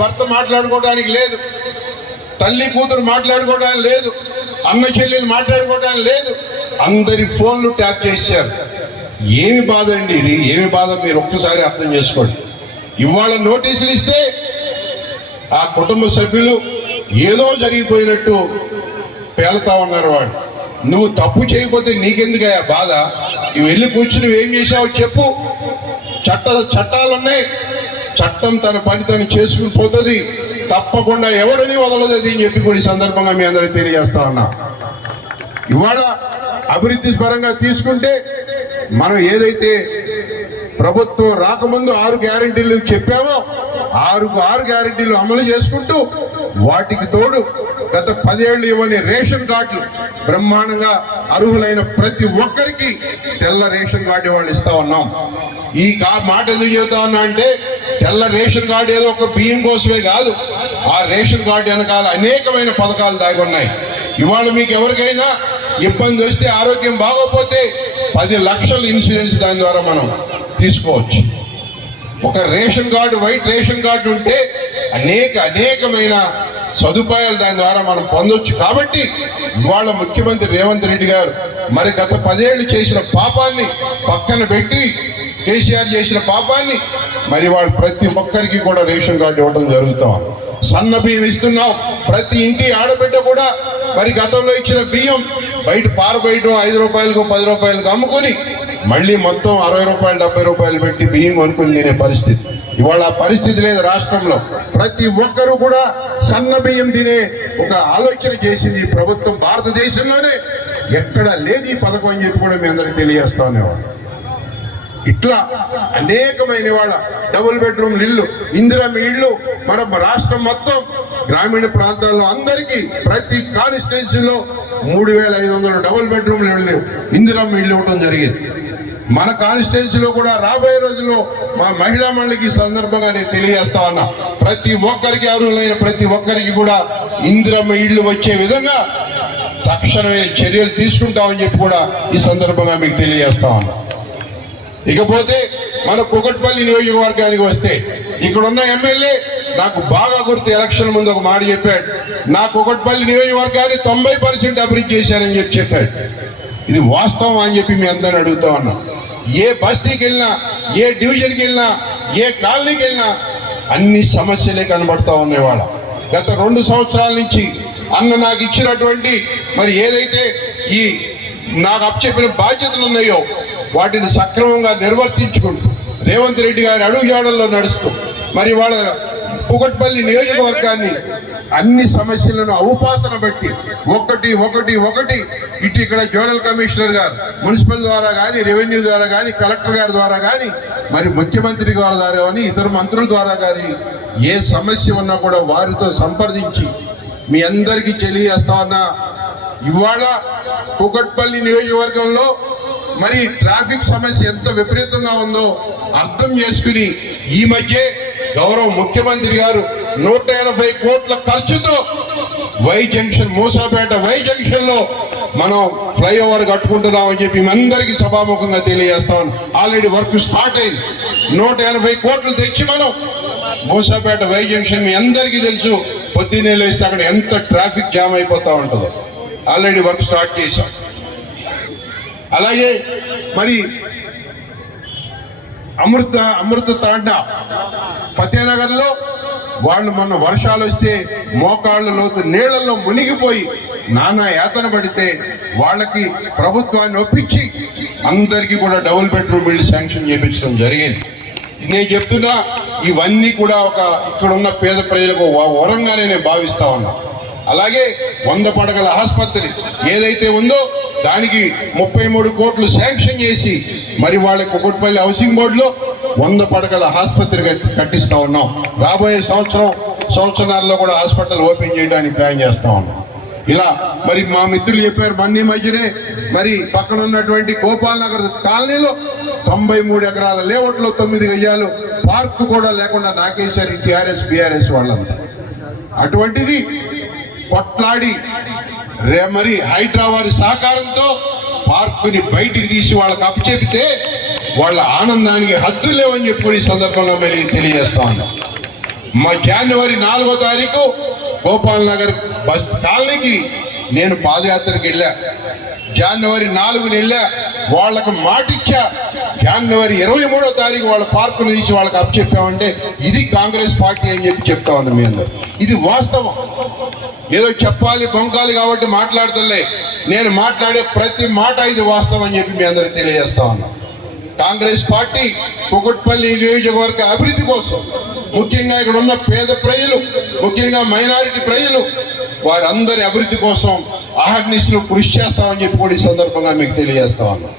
భర్త మాట్లాడుకోవడానికి లేదు, తల్లి కూతురు మాట్లాడుకోవడానికి లేదు, అన్న చెల్లెలు మాట్లాడుకోవడానికి లేదు, అందరి ఫోన్లు ట్యాప్ చేశారు. ఏమి బాధ అండి ఇది? ఏమి బాధ? మీరు ఒక్కసారి అర్థం చేసుకోండి. ఇవాళ నోటీసులు ఇస్తే ఆ కుటుంబ సభ్యులు ఏదో జరిగిపోయినట్టు పేలుతా ఉన్నారు. వాడు నువ్వు తప్పు చేయకపోతే నీకెందుకయ్యా బాధ? నువ్వు వెళ్ళి కూర్చుని ఏం చేసావో చెప్పు. చట్టాలున్నాయి, చట్టం తన పని తను చేసుకుని పోతుంది, తప్పకుండా ఎవడని వదలదు అని చెప్పి కూడా ఈ సందర్భంగా మీ అందరికి తెలియజేస్తా ఉన్నా. ఇవాళ అభివృద్ధి పరంగా తీసుకుంటే మనం ఏదైతే ప్రభుత్వం రాకముందు 6 గ్యారెంటీలు చెప్పామో 6 గ్యారెంటీలు అమలు చేసుకుంటూ వాటికి తోడు గత 10 ఏళ్ళు ఇవ్వని రేషన్ కార్డులు బ్రహ్మాండంగా అర్హులైన ప్రతి ఒక్కరికి తెల్ల రేషన్ కార్డు వాళ్ళు ఇస్తా ఉన్నాం. ఈ మాట ఎందుకు చెబుతా ఉన్నా అంటే తెల్ల రేషన్ కార్డు ఏదో ఒక బియ్యం కోసమే కాదు, ఆ రేషన్ కార్డు వెనకాల అనేకమైన పథకాలు దాగి ఉన్నాయి. ఇవాళ మీకు ఎవరికైనా ఇబ్బంది వస్తే, ఆరోగ్యం బాగోపోతే 10 లక్షల ఇన్సూరెన్స్ దాని ద్వారా మనం తీసుకోవచ్చు. ఒక ration card, white ration card ఉంటే అనేకమైన సదుపాయాలు దాని ద్వారా మనం పొందొచ్చు. కాబట్టి ఇవాళ ముఖ్యమంత్రి రేవంత్ రెడ్డి గారు మరి గత 10 ఏళ్ళు చేసిన పాపాన్ని పక్కన పెట్టి కేసీఆర్ చేసిన పాపాన్ని మరి వాళ్ళు ప్రతి ఒక్కరికి కూడా రేషన్ కార్డు ఇవ్వడం జరుగుతాం. సన్న బియ్యం ఇస్తున్నాం. ప్రతి ఇంటి ఆడబిడ్డ కూడా మరి గతంలో ఇచ్చిన బియ్యం బయట పారబయటం 5 రూపాయలకు 10 రూపాయలకు అమ్ముకొని మళ్ళీ మొత్తం 60 రూపాయలు 70 రూపాయలు పెట్టి బియ్యం కొనుక్కొని తినే పరిస్థితి. ఇవాళ ఆ పరిస్థితి లేదు రాష్ట్రంలో. ప్రతి ఒక్కరూ కూడా సన్న బియ్యం తినే ఒక ఆలోచన చేసింది ఈ ప్రభుత్వం. భారతదేశంలోనే ఎక్కడ లేదు ఈ పథకం అని చెప్పి కూడా మీ అందరికి తెలియజేస్తా ఉండేవాళ్ళు. ఇట్లా అనేకమైన వాళ్ళ డబుల్ బెడ్రూమ్ ఇళ్ళు, ఇందిరమ్మ ఇళ్ళు మన రాష్ట్రం మొత్తం గ్రామీణ ప్రాంతాల్లో అందరికీ ప్రతి కాన్స్టిట్యున్సీలో 3500 డబుల్ బెడ్రూమ్ ఇళ్ళు, ఇందిరమ్మ ఇళ్ళు ఇవ్వడం జరిగింది. మన కాన్స్టిట్యున్సీలో కూడా రాబోయే రోజుల్లో మా మహిళా మండలికి సందర్భంగా నేను తెలియజేస్తా ఉన్నా, ప్రతి ఒక్కరికి అర్హులైన ప్రతి ఒక్కరికి కూడా ఇందిరమ్మ ఇళ్ళు వచ్చే విధంగా తక్షణమైన చర్యలు తీసుకుంటామని చెప్పి కూడా ఈ సందర్భంగా మీకు తెలియజేస్తా ఉన్నా. ఇకపోతే మన కుకట్పల్లి నియోజకవర్గానికి వస్తే ఇక్కడున్న ఎమ్మెల్యే నాకు బాగా గుర్తు, ఎలక్షన్ ముందు ఒక మాట చెప్పాడు, నా కుకట్పల్లి నియోజకవర్గాన్ని 90% అభివృద్ధి చేశానని చెప్పాడు. ఇది వాస్తవం అని చెప్పి మీ అందరిని అడుగుతా ఉన్నా. ఏ బస్తీకి వెళ్ళినా, ఏ డివిజన్కి వెళ్ళినా, ఏ కాలనీకి వెళ్ళినా అన్ని సమస్యలే కనబడతా ఉన్నాయి. వాళ్ళ గత 2 సంవత్సరాల నుంచి అన్న నాకు ఇచ్చినటువంటి మరి ఏదైతే ఈ నాకు అప్పచెప్పిన బాధ్యతలు ఉన్నాయో వాటిని సక్రమంగా నిర్వర్తించుకుంటూ రేవంత్ రెడ్డి గారి అడుగుజాడల్లో నడుస్తూ మరి వాళ్ళ కుకట్పల్లి నియోజకవర్గాన్ని అన్ని సమస్యలను ఔపాసన బట్టి ఒకటి ఇటు ఇక్కడ జోనల్ కమిషనర్ గారు మున్సిపల్ ద్వారా కానీ, రెవెన్యూ ద్వారా కానీ, కలెక్టర్ గారి ద్వారా కానీ, మరి ముఖ్యమంత్రి గారి ద్వారా కానీ, ఇతర మంత్రుల ద్వారా కానీ ఏ సమస్య ఉన్నా కూడా వారితో సంప్రదించి మీ అందరికీ తెలియజేస్తా ఉన్నా. ఇవాళ కుకట్పల్లి నియోజకవర్గంలో మరి ట్రాఫిక్ సమస్య ఎంత విపరీతంగా ఉందో అర్థం చేసుకుని ఈ మధ్య గౌరవ ముఖ్యమంత్రి గారు 180 కోట్ల ఖర్చుతో Y junction, Moosapet Y junction లో మనం ఫ్లైఓవర్ కట్టుకుంటున్నాం అని చెప్పి అందరికీ సభాముఖంగా తెలియజేస్తాం. ఆల్రెడీ వర్క్ స్టార్ట్ అయింది. 180 కోట్లు తెచ్చి మనం మూసాపేట వై జంక్షన్ మీ అందరికీ తెలుసు, పొద్దున్నే లేస్తే అక్కడ ఎంత ట్రాఫిక్ జామ్ అయిపోతా ఉంటుందో. ఆల్రెడీ వర్క్ స్టార్ట్ చేశాం. అలాగే మరి అమృత తాండా ఫతేనగర్ లో వాళ్ళు మొన్న వర్షాలు వస్తే మోకాళ్ళ లోతు నీళ్లలో మునిగిపోయి నానా యాతన పడితే వాళ్ళకి ప్రభుత్వాన్ని ఒప్పించి అందరికీ కూడా డబుల్ బెడ్రూమ్ ఇల్లు శాంక్షన్ చేయించడం జరిగింది. నేను చెప్తున్నా, ఇవన్నీ కూడా ఇక్కడున్న పేద ప్రజలకు వరంగానే నేను భావిస్తా ఉన్నా. అలాగే 100 పడకల ఆసుపత్రి ఏదైతే ఉందో దానికి 33 కోట్లు శాంక్షన్ చేసి మరి వాళ్ళ కుకట్పల్లి హౌసింగ్ బోర్డులో 100 పడకల ఆసుపత్రి కట్టిస్తా ఉన్నాం. రాబోయే సంవత్సరాల్లో కూడా హాస్పిటల్ ఓపెన్ చేయడానికి ప్లాన్ చేస్తా ఉన్నాం. ఇలా మరి మా మిత్రులు చెప్పారు, మన్ని మధ్యనే మరి పక్కన ఉన్నటువంటి గోపాల్ నగర్ కాలనీలో 93 ఎకరాల లేఅవుట్లో 9 గజాలు పార్క్ కూడా లేకుండా నాకేశారు టీఆర్ఎస్ బీఆర్ఎస్ వాళ్ళంతా. అటువంటిది కొట్లాడి మరి హైడ్రా వారి సహకారంతో పార్కుని బయటికి తీసి వాళ్ళకి అప్పచెపితే వాళ్ళ ఆనందానికి హద్దు లేవని చెప్పి ఈ సందర్భంలో మరి తెలియజేస్తా ఉన్నాం. మా జనవరి 4వ తారీఖు గోపాల్ నగర్ బస్ కాలనీకి నేను పాదయాత్రకు వెళ్ళా. జనవరి 4న వెళ్ళా, వాళ్ళకు మాటిచ్చా. జనవరి 23వ తారీఖు వాళ్ళ పార్కును తీసి వాళ్ళకి అప్పచెప్పామంటే ఇది కాంగ్రెస్ పార్టీ అని చెప్తా ఉన్నా మీ అందరూ. ఇది వాస్తవం. ఏదో చెప్పాలి బొంకాలి కాబట్టి మాట్లాడతలే, నేను మాట్లాడే ప్రతి మాట ఇది వాస్తవం అని చెప్పి మీ అందరికి తెలియజేస్తా ఉన్నా. కాంగ్రెస్ పార్టీ కుకట్పల్లి నియోజకవర్గ అభివృద్ధి కోసం, ముఖ్యంగా ఇక్కడ ఉన్న పేద ప్రజలు, ముఖ్యంగా మైనారిటీ ప్రజలు, వారందరి అభివృద్ధి కోసం అహర్నిశలు కృషి చేస్తామని చెప్పి కూడా ఈ సందర్భంగా మీకు తెలియజేస్తా ఉన్నాం.